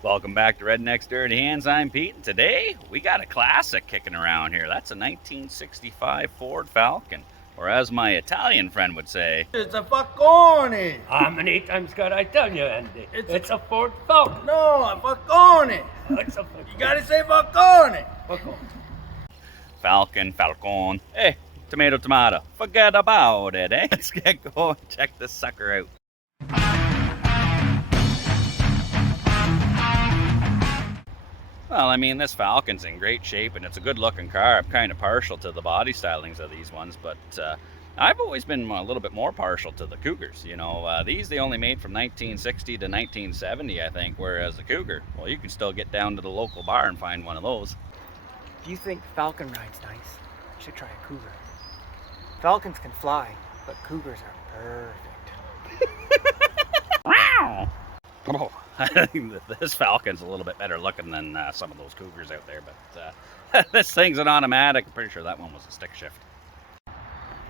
Welcome back to Redneck's Dirty Hands. I'm Pete, and today we got a classic kicking around here. That's a 1965 Ford Falcon, or as my Italian friend would say, it's a Falcone. How many times got I tell you, Andy? It's a Ford Falcon. No, a Falcone. It's a Falcon. You gotta say Falcone. Falcon. Hey, tomato. Forget about it, eh? Let's get going. Check this sucker out. Well, I mean, this Falcon's in great shape, and it's a good-looking car. I'm kind of partial to the body stylings of these ones, but I've always been a little bit more partial to the Cougars. You know, these they only made from 1960 to 1970, I think, whereas the Cougar, well, you can still get down to the local bar and find one of those. If you think Falcon ride's nice, you should try a Cougar. Falcons can fly, but Cougars are perfect. Wow! Oh, I think this Falcon's a little bit better looking than some of those Cougars out there, but this thing's an automatic. I'm pretty sure that one was a stick shift.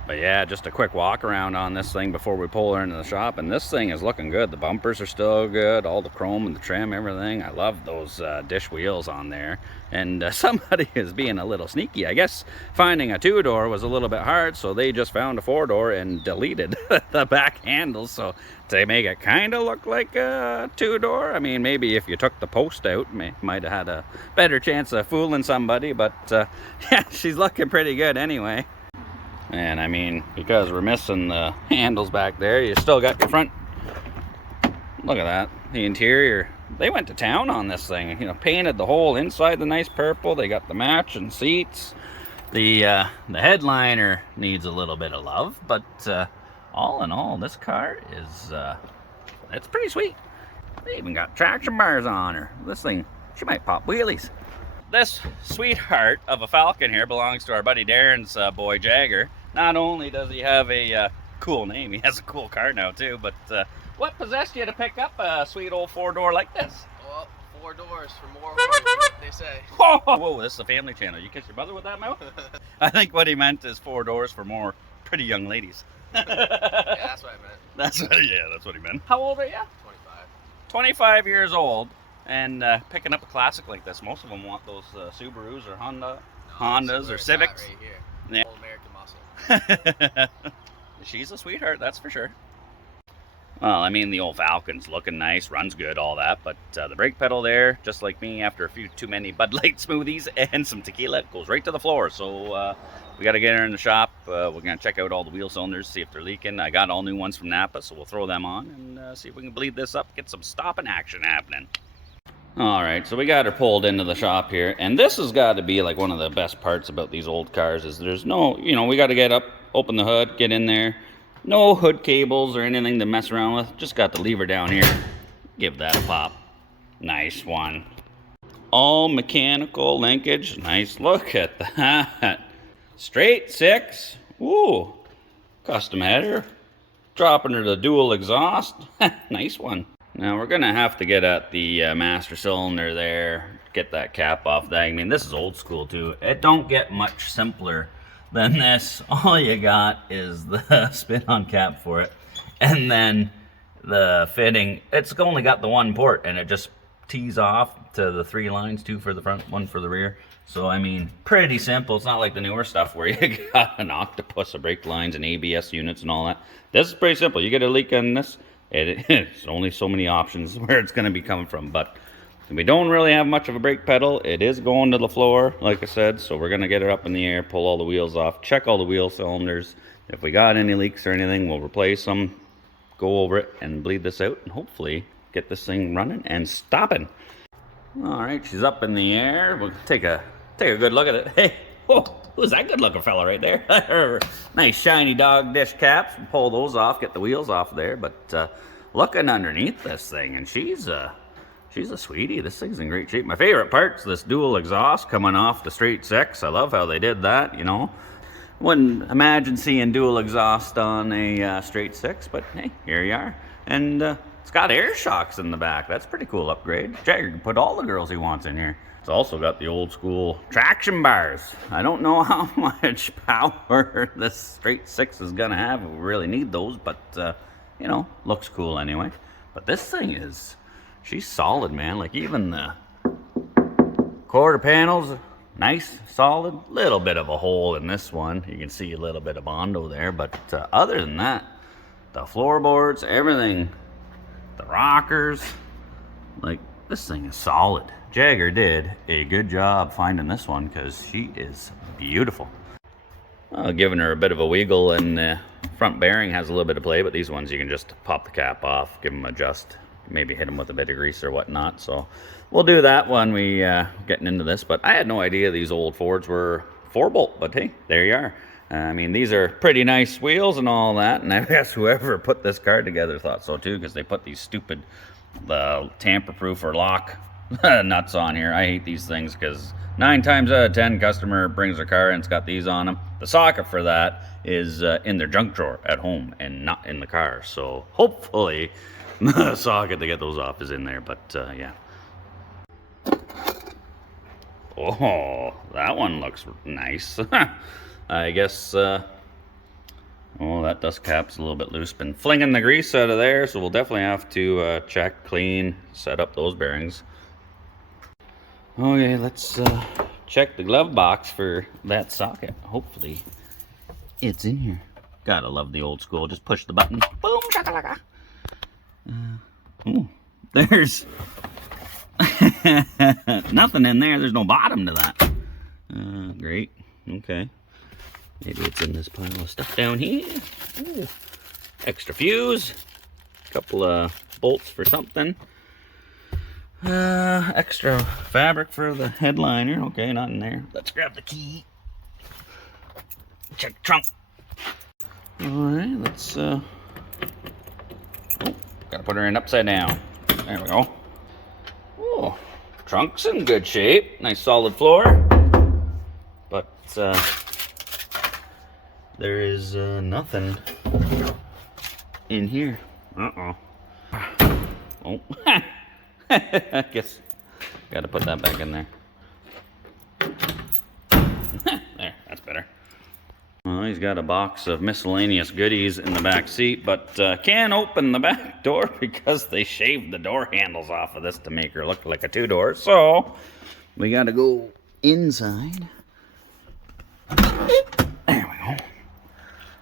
But yeah, just a quick walk around on this thing before we pull her into the shop, and this thing is looking good. The bumpers are still good, all the chrome and the trim, everything. I love those dish wheels on there. And somebody is being a little sneaky. I guess finding a two-door was a little bit hard, so they just found a four-door and deleted the back handles, so to make it kind of look like a two-door. I mean, maybe if you took the post out, might have had a better chance of fooling somebody, but yeah, she's looking pretty good anyway. And I mean, because we're missing the handles back there, you still got your front. Look at that. The interior. They went to town on this thing. You know, painted the whole inside the nice purple. They got the matching seats. The headliner needs a little bit of love, but all in all, this car is it's pretty sweet. They even got traction bars on her. This thing, she might pop wheelies. This sweetheart of a Falcon here belongs to our buddy Darren's boy Jagger. Not only does he have a cool name, he has a cool car now too, but what possessed you to pick up a sweet old four-door like this? Well, 4 doors for more horse, what they say. Whoa, this is a family channel. You kiss your mother with that mouth? I think what he meant is 4 doors for more pretty young ladies. Yeah, that's what I meant. That's what he meant. How old are you? 25. 25 years old. And picking up a classic like this, most of them want those Subarus or Hondas or Civics. Right here. Yeah. Old American muscle. She's a sweetheart, that's for sure. Well, I mean, the old Falcon's looking nice, runs good, all that, but the brake pedal there, just like me, after a few too many Bud Light smoothies and some tequila, goes right to the floor. So we got to get her in the shop. We're going to check out all the wheel cylinders, see if they're leaking. I got all new ones from Napa, so we'll throw them on and see if we can bleed this up, get some stopping action happening. All right, so we got her pulled into the shop here, and this has got to be like one of the best parts about these old cars is there's no, you know, we got to get up, open the hood, get in there. No hood cables or anything to mess around with. Just got the lever down here. Give that a pop. Nice one. All mechanical linkage. Nice, look at that. Straight 6. Ooh, custom header. Dropping her the dual exhaust. Nice one. Now we're gonna have to get at the master cylinder there, get that cap off that. I mean, this is old school too. It don't get much simpler than this. All you got is the spin-on cap for it, and then the fitting. It's only got the one port, and it just tees off to the 3 lines, 2 for the front, 1 for the rear. So I mean, pretty simple. It's not like the newer stuff where you got an octopus of brake lines and ABS units and all that. This is pretty simple. You get a leak on this, it's only so many options where it's going to be coming from, but we don't really have much of a brake pedal. It is going to the floor, like I said, so we're going to get it up in the air, pull all the wheels off, check all the wheel cylinders. If we got any leaks or anything, we'll replace them, go over it, and bleed this out, and hopefully get this thing running and stopping. All right, she's up in the air. We'll take a good look at it. Hey, oh, who's that good-looking fella right there? Nice shiny dog dish caps. We'll pull those off, get the wheels off there, but looking underneath this thing, and she's a sweetie. This thing's in great shape. My favorite part's this dual exhaust coming off the straight 6. I love how they did that, you know. Wouldn't imagine seeing dual exhaust on a straight 6, but hey, here you are. And it's got air shocks in the back. That's a pretty cool upgrade. Jagger can put all the girls he wants in here. It's also got the old school traction bars. I don't know how much power this straight 6 is gonna have if we really need those, but you know, looks cool anyway. But this thing is, she's solid, man. Like even the quarter panels, nice, solid. Little bit of a hole in this one. You can see a little bit of Bondo there, but other than that, the floorboards, everything, the rockers, like this thing is solid. Jagger did a good job finding this one because she is beautiful. Giving her a bit of a wiggle, and the front bearing has a little bit of play, but these ones you can just pop the cap off, give them a adjust, maybe hit them with a bit of grease or whatnot. So we'll do that when we getting into this. But I had no idea these old Fords were 4-bolt, but hey, there you are. I mean, these are pretty nice wheels and all that, and I guess whoever put this car together thought so too, because they put these stupid tamper-proof or lock nuts on here. I hate these things because 9 times out of 10 customer brings their car and it's got these on them. The socket for that is in their junk drawer at home and not in the car. So hopefully the socket to get those off is in there, but yeah. Oh, that one looks nice. I guess, oh, that dust cap's a little bit loose. Been flinging the grease out of there, so we'll definitely have to check, clean, set up those bearings. Okay, let's check the glove box for that socket. Hopefully it's in here. Gotta love the old school. Just push the button. Boom, shakalaka. Oh, there's nothing in there. There's no bottom to that. Great. Okay. Maybe it's in this pile of stuff down here. Ooh. Extra fuse. Couple of bolts for something. Extra fabric for the headliner. Okay, not in there. Let's grab the key. Check the trunk. Alright, let's oh, gotta put her in upside down. There we go. Oh, trunk's in good shape. Nice solid floor. But there is nothing in here. Uh-oh. Oh. I guess got to put that back in there. There, that's better. Well, he's got a box of miscellaneous goodies in the back seat, but can't open the back door because they shaved the door handles off of this to make her look like a 2-door. So we got to go inside. There we go.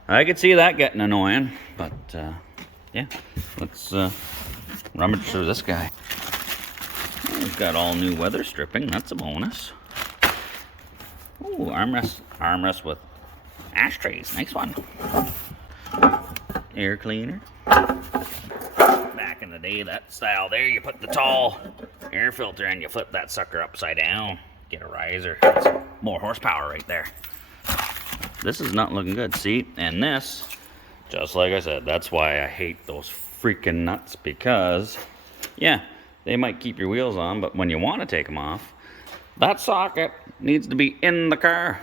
I could see that getting annoying, but yeah, let's rummage through this guy. We've got all new weather stripping. That's a bonus. Ooh, armrest with ashtrays. Nice one. Air cleaner. Back in the day, that style there, you put the tall air filter and you flip that sucker upside down. Get a riser. That's more horsepower right there. This is not looking good. See, and this, just like I said, that's why I hate those freaking nuts, because yeah, they might keep your wheels on, but when you want to take them off, that socket needs to be in the car.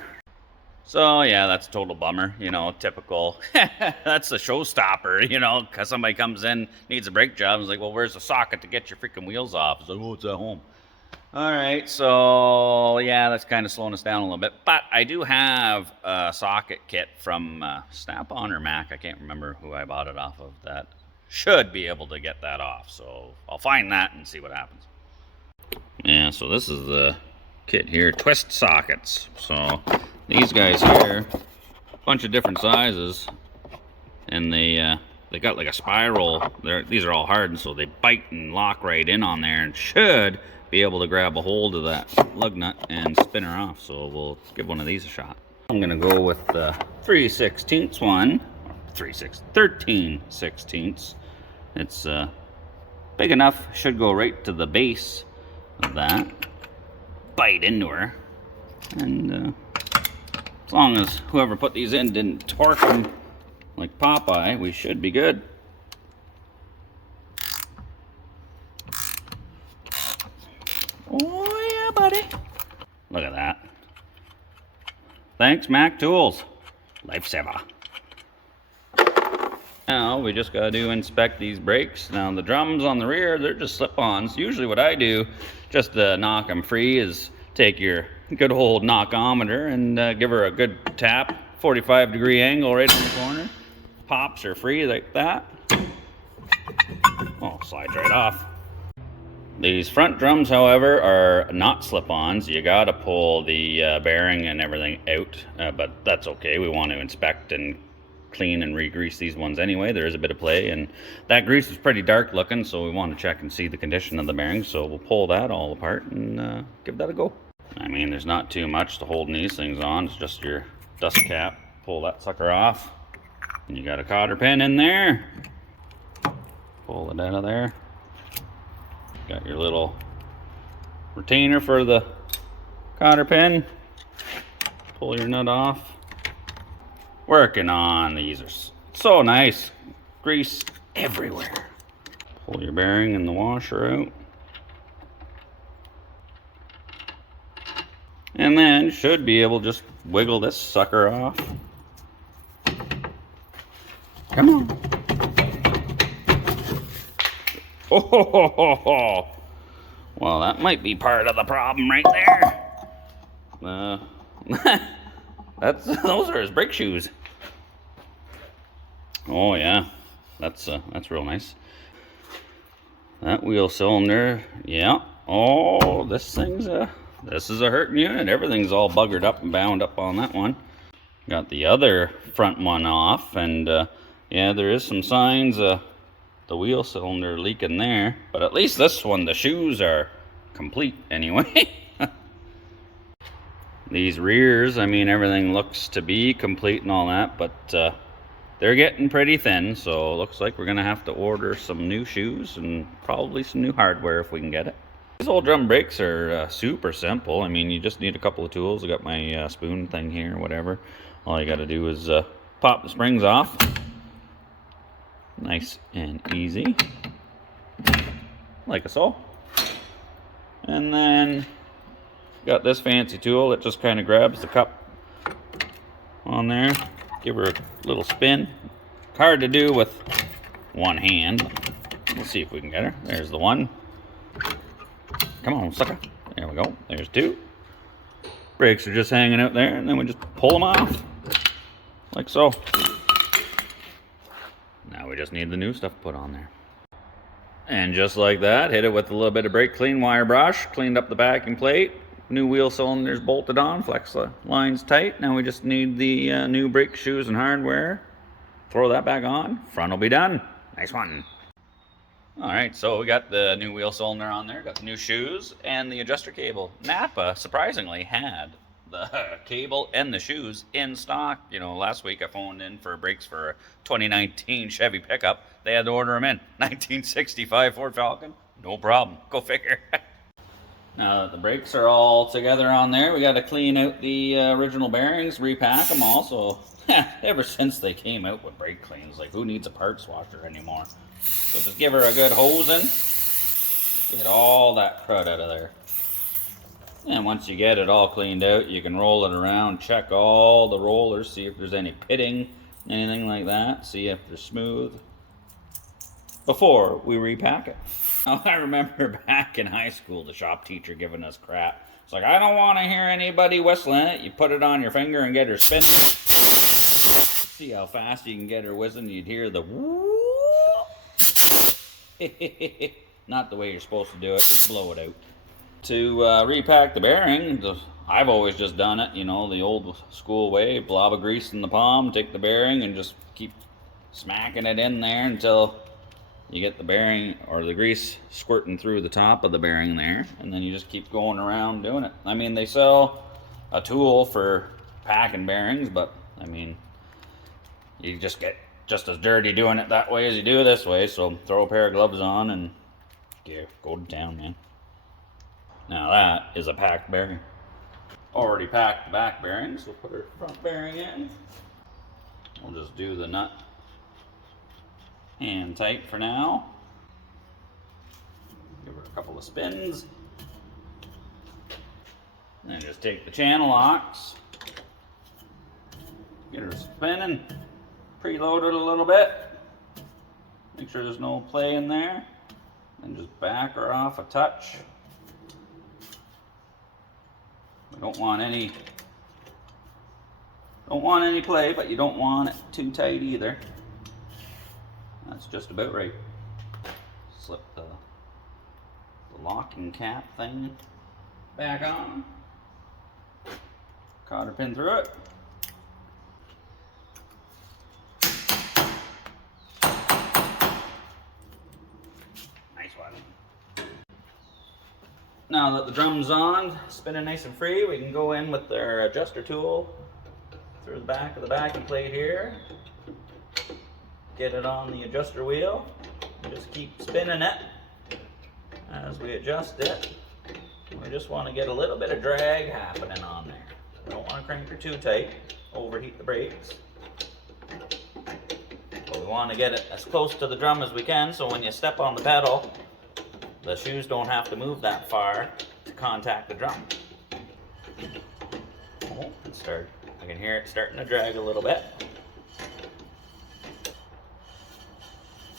So yeah, that's a total bummer, you know, typical. That's a showstopper, you know, because somebody comes in, needs a brake job, and is like, well, where's the socket to get your freaking wheels off? It's like, oh, it's at home. All right, so yeah, that's kind of slowing us down a little bit, but I do have a socket kit from Snap-on or Mac. I can't remember who I bought it off of. That should be able to get that off, so I'll find that and see what happens. Yeah, so this is the kit here, twist sockets. So these guys here, a bunch of different sizes, and they got like a spiral. These are all hardened, so they bite and lock right in on there, and should be able to grab a hold of that lug nut and spin her off. So we'll give one of these a shot. I'm gonna go with the 3/16 one, 13/16. It's big enough, should go right to the base of that, bite into her, and as long as whoever put these in didn't torque them like Popeye, we should be good. Oh yeah, buddy. Look at that. Thanks, Mac Tools. Lifesaver. Now we just gotta inspect these brakes. Now the drums on the rear, they're just slip-ons. Usually what I do, just to knock them free, is take your good old knockometer and give her a good tap, 45-degree angle right in the corner. Pops her free like that. Oh, slides right off. These front drums, however, are not slip-ons. You gotta pull the bearing and everything out, but that's okay. We want to inspect and clean and re-grease these ones anyway. There is a bit of play, and that grease is pretty dark looking, so we want to check and see the condition of the bearings. So we'll pull that all apart and give that a go. I mean, there's not too much to holding these things on. It's just your dust cap. Pull that sucker off, and you got a cotter pin in there. Pull it out of there. Got your little retainer for the cotter pin. Pull your nut off. Working on these are so nice. Grease everywhere. Pull your bearing and the washer out. And then should be able to just wiggle this sucker off. Come on. Oh, well, that might be part of the problem right there. Those are his brake shoes. Oh yeah, that's real nice. That wheel cylinder, yeah. Oh, this is a hurting unit. Everything's all buggered up and bound up on that one. Got the other front one off, and yeah, there is some signs the wheel cylinder leaking there, but at least this one, the shoes are complete anyway. These rears, I mean, everything looks to be complete and all that, but they're getting pretty thin, so it looks like we're gonna have to order some new shoes and probably some new hardware if we can get it. These old drum brakes are super simple. I mean, you just need a couple of tools. I got my spoon thing here, whatever. All you gotta do is pop the springs off. Nice and easy, like so. And then got this fancy tool that just kind of grabs the cup on there. Give her a little spin. Hard to do with one hand. Let's see if we can get her. There's the one. Come on, sucker. There we go. There's two. Brakes are just hanging out there, and then we just pull them off, like so. Now we just need the new stuff put on there. And just like that, hit it with a little bit of brake clean wire brush, cleaned up the backing plate, new wheel cylinders bolted on, flex the lines tight. Now we just need the new brake shoes and hardware. Throw that back on, front will be done. Nice one. Alright, so we got the new wheel cylinder on there, got the new shoes, and the adjuster cable. Napa, surprisingly, had the cable and the shoes in stock. You know, last week I phoned in for brakes for a 2019 Chevy pickup. They had to order them in. 1965 Ford Falcon, no problem. Go figure. Now that the brakes are all together on there, we got to clean out the original bearings, repack them all. So ever since they came out with brake cleans, like, who needs a parts washer anymore? So just give her a good hosing, get all that crud out of there. And once you get it all cleaned out, you can roll it around, check all the rollers, see if there's any pitting, anything like that, see if they're smooth before we repack it. Now, I remember back in high school, the shop teacher giving us crap. It's like, I don't want to hear anybody whistling it. You put it on your finger and get her spinning. See how fast you can get her whistling. You'd hear the whoop. Not the way you're supposed to do it, just blow it out. To repack the bearing, I've always just done it, you know, the old school way. Blob of grease in the palm, take the bearing and just keep smacking it in there until you get the bearing or the grease squirting through the top of the bearing there, and then you just keep going around doing it. I mean, they sell a tool for packing bearings, but I mean, you just get just as dirty doing it that way as you do this way, so throw a pair of gloves on and go to town, man. Now that is a packed bearing. Already packed the back bearings. We'll put our front bearing in. We'll just do the nut hand tight for now. Give her a couple of spins. Then just take the channel locks. Get her spinning. Preload it a little bit. Make sure there's no play in there. Then just back her off a touch. We don't want any play, but you don't want it too tight either. That's just about right. Slip the locking cap thing back on. Cotter pin through it. Nice one. Now that the drum's on, spinning nice and free, we can go in with our adjuster tool through the back of the backing plate here. Get it on the adjuster wheel. And just keep spinning it as we adjust it. We just want to get a little bit of drag happening on there. We don't want to crank her too tight, overheat the brakes. But we want to get it as close to the drum as we can, so when you step on the pedal, the shoes don't have to move that far to contact the drum. Oh, I can hear it starting to drag a little bit.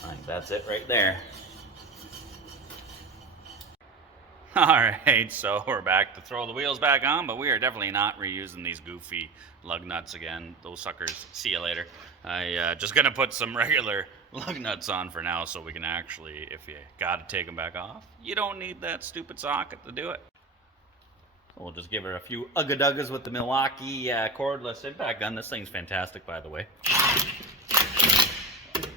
I think that's it right there. Alright, so we're back to throw the wheels back on, but we are definitely not reusing these goofy lug nuts again. Those suckers, see you later. I just gonna put some regular lug nuts on for now so we can actually, if you gotta take them back off, you don't need that stupid socket to do it. So we'll just give her a few ugga-duggas with the Milwaukee cordless impact gun. This thing's fantastic, by the way.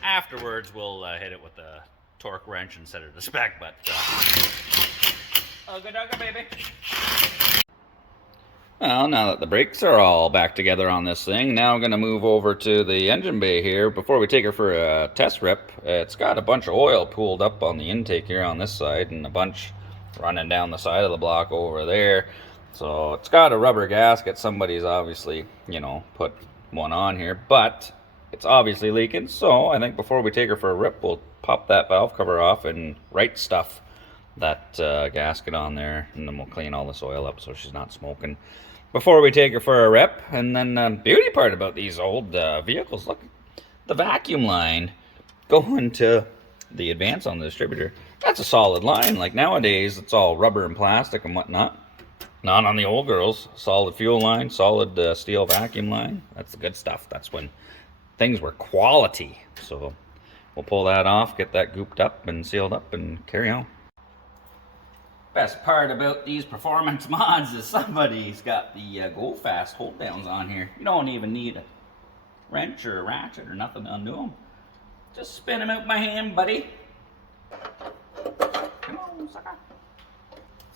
Afterwards, we'll hit it with the torque wrench and set her to spec, but ugga-dugga, baby. Well, now that the brakes are all back together on this thing, now I'm going to move over to the engine bay here. Before we take her for a test rip, it's got a bunch of oil pooled up on the intake here on this side and a bunch running down the side of the block over there. So it's got a rubber gasket. Somebody's obviously, you know, put one on here, but it's obviously leaking. So I think before we take her for a rip, we'll pop that valve cover off and right stuff that gasket on there, and then we'll clean all this oil up so she's not smoking before we take her for a rip. And then beauty part about these old vehicles, look, the vacuum line going to the advance on the distributor, that's a solid line. Like nowadays it's all rubber and plastic and whatnot. Not on the old girls. Solid fuel line, solid steel vacuum line. That's the good stuff. That's when things were quality. So we'll pull that off, get that gooped up and sealed up, and carry on. Best part about these performance mods is somebody's got the go fast hold downs on here. You don't even need a wrench or a ratchet or nothing to undo them. Just spin them out my hand, buddy. Come on, sucker.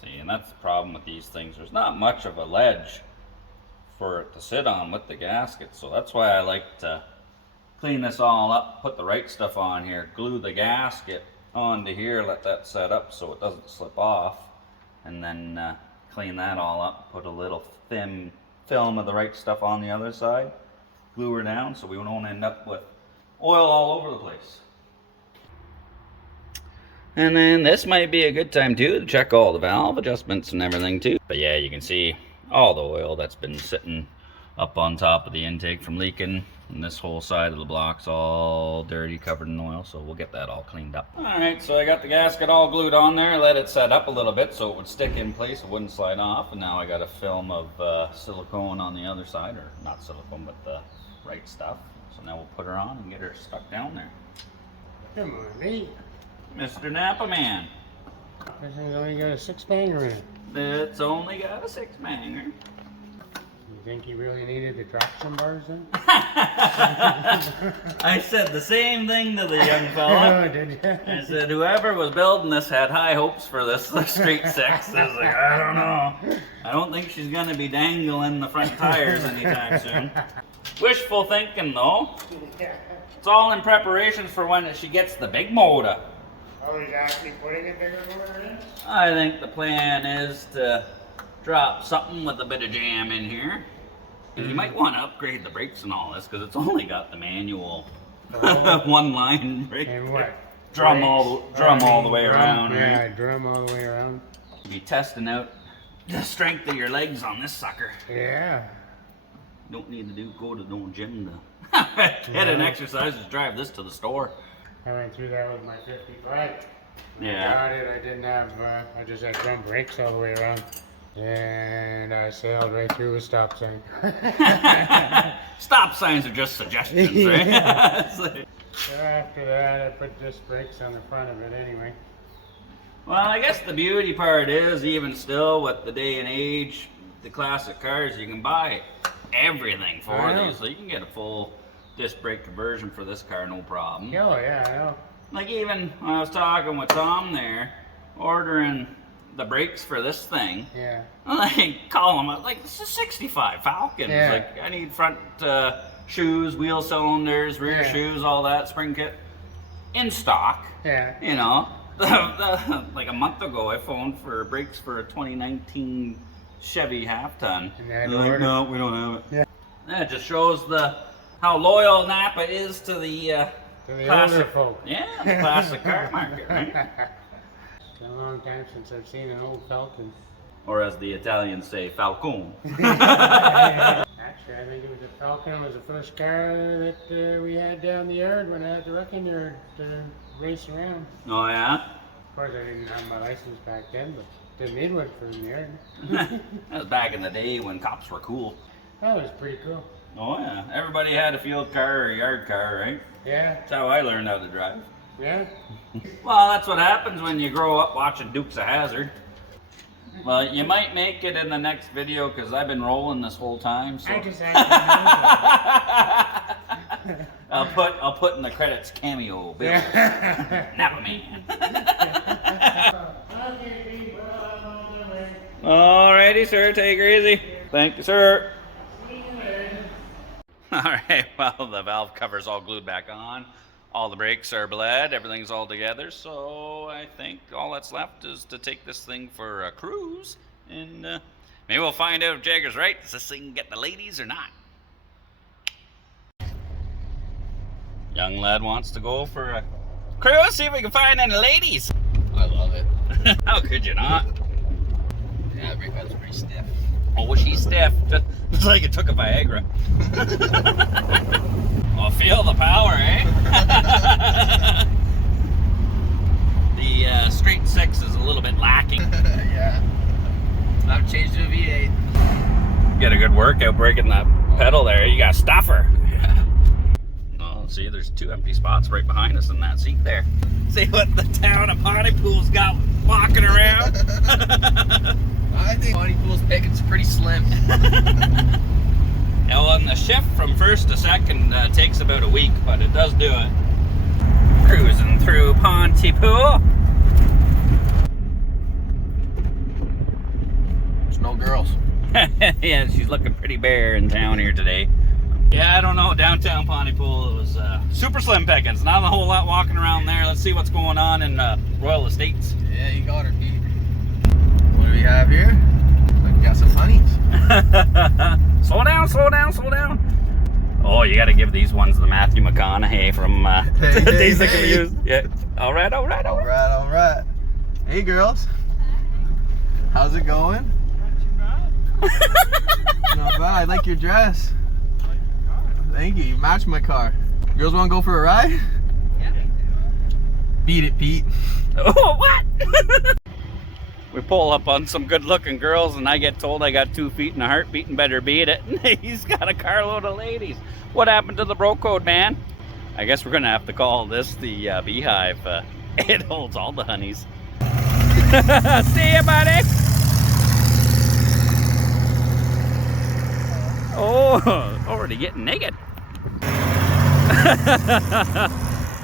See, and that's the problem with these things. There's not much of a ledge for it to sit on with the gasket, so that's why I like to clean this all up, put the right stuff on here, glue the gasket onto here, let that set up so it doesn't slip off, and then clean that all up, put a little thin film of the right stuff on the other side, glue her down so we don't end up with oil all over the place. And then this might be a good time too to check all the valve adjustments and everything too. But yeah, you can see all the oil that's been sitting up on top of the intake from leaking, and this whole side of the block's all dirty, covered in oil, so we'll get that all cleaned up. Alright, so I got the gasket all glued on there, let it set up a little bit so it would stick in place, it wouldn't slide off, and now I got a film of silicone on the other side, or not silicone, but the right stuff. So now we'll put her on and get her stuck down there. Come on, mate. Mr. Napa Man. This thing's only got a 6-banger in it. It's only got a 6-banger. You think he really needed the traction bars then? I said the same thing to the young fella. Oh, did you? I said whoever was building this had high hopes for this Street 6. I was like, I don't know. I don't think she's going to be dangling the front tires anytime soon. Wishful thinking though. It's all in preparations for when she gets the big motor. Oh, he's actually putting a bigger motor in? I think the plan is to drop something with a bit of jam in here. And you might want to upgrade the brakes and all this because it's only got the manual one line brake. And what? Drum all the way around. Yeah, Right? drum all the way around. Be testing out the strength of your legs on this sucker. Yeah. Don't need to go to no gym to get an exercise, just drive this to the store. I went through that with my 55. Yeah. I got it, I didn't have, I just had drum brakes all the way around. And I sailed right through a stop sign. Stop signs are just suggestions, right? So after that, I put disc brakes on the front of it anyway. Well, I guess the beauty part is, even still with the day and age, the classic cars, you can buy everything for I know. these. So you can get a full disc brake conversion for this car, no problem. Oh, yeah, I know. Like even when I was talking with Tom there, ordering the brakes for this thing, Yeah. I'm like, call him, like, this is 65 Falcon. Yeah. It's like, I need front shoes, wheel cylinders, rear Yeah. shoes, all that, spring kit, in stock. Yeah. You know, like a month ago, I phoned for brakes for a 2019 Chevy half-ton. And they had They're to like, order. no, we don't have it. Yeah. That just shows how loyal Napa is to the To the classic, older folk. yeah, the classic car market, right? It's a long time since I've seen an old Falcon. Or as the Italians say, Falcon. Actually, I think it was a Falcon. It was the first car that we had down the yard when I had the wrecking yard to race around. Oh yeah? Of course, I didn't have my license back then, but didn't need one for the yard. That was back in the day when cops were cool. That was pretty cool. Oh yeah, everybody had a field car or a yard car, right? Yeah, That's how I learned how to drive. yeah. Well, that's what happens when you grow up watching Dukes of Hazzard. Well, you might make it in the next video because I've been rolling this whole time. So. I just had to I'll put in the credits cameo Bill. Napa Man. Alrighty, sir. Take her easy. Thank you, sir. Alright, well, the valve cover's all glued back on. All the brakes are bled. Everything's all together. So I think all that's left is to take this thing for a cruise. And maybe we'll find out if Jagger's right. Does this thing get the ladies or not? Young lad wants to go for a cruise. See if we can find any ladies. I love it. How could you not? Yeah, the brake pedal's pretty stiff. Oh, she's stiff. It's like it took a Viagra. Oh, feel the power, eh? The straight six is a little bit lacking. Yeah. I've changed to a V8. Get a good workout breaking that pedal there. You got a stuffer. Yeah. Oh, see, there's 2 empty spots right behind us in that seat there. See what the town of Pontypool's got walking around? I think Pontypool's picket's pretty slim. Now, on the shift from first to second takes about a week, but it does do it. Cruising through Pontypool. There's no girls. Yeah, she's looking pretty bare in town here today. Yeah, I don't know. Downtown Pontypool, it was super slim pickings. Not a whole lot walking around there. Let's see what's going on in Royal Estates. Yeah, you got her, Pete. What do we have here? We got some honeys. Slow down, slow down, slow down. Oh, you got to give these ones the Matthew McConaughey from Days of Confused. Yeah. All right, all right, all right. Alright, alright. Hey, girls. How's it going? Not bad. I like your dress. Thank you. You match my car. Girls want to go for a ride? Yeah. Beat it, Pete. Oh, what? We pull up on some good-looking girls, and I get told I got 2 feet and a heartbeat and better beat it. He's got a carload of ladies. What happened to the bro code, man? I guess we're gonna have to call this the Beehive. It holds all the honeys. See ya, buddy. Oh, already getting naked.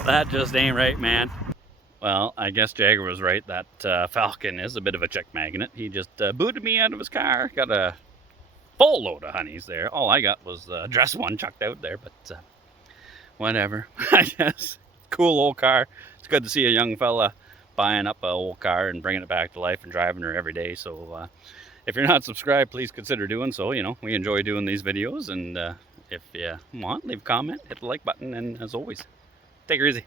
That just ain't right, man. Well, I guess Jagger was right. That Falcon is a bit of a chick magnet. He just booted me out of his car. Got a full load of honeys there. All I got was dress one chucked out there, but whatever. I guess. Cool old car. It's good to see a young fella buying up an old car and bringing it back to life and driving her every day. So if you're not subscribed, please consider doing so. You know, we enjoy doing these videos, and if you want, leave a comment, hit the like button, and as always, take her easy.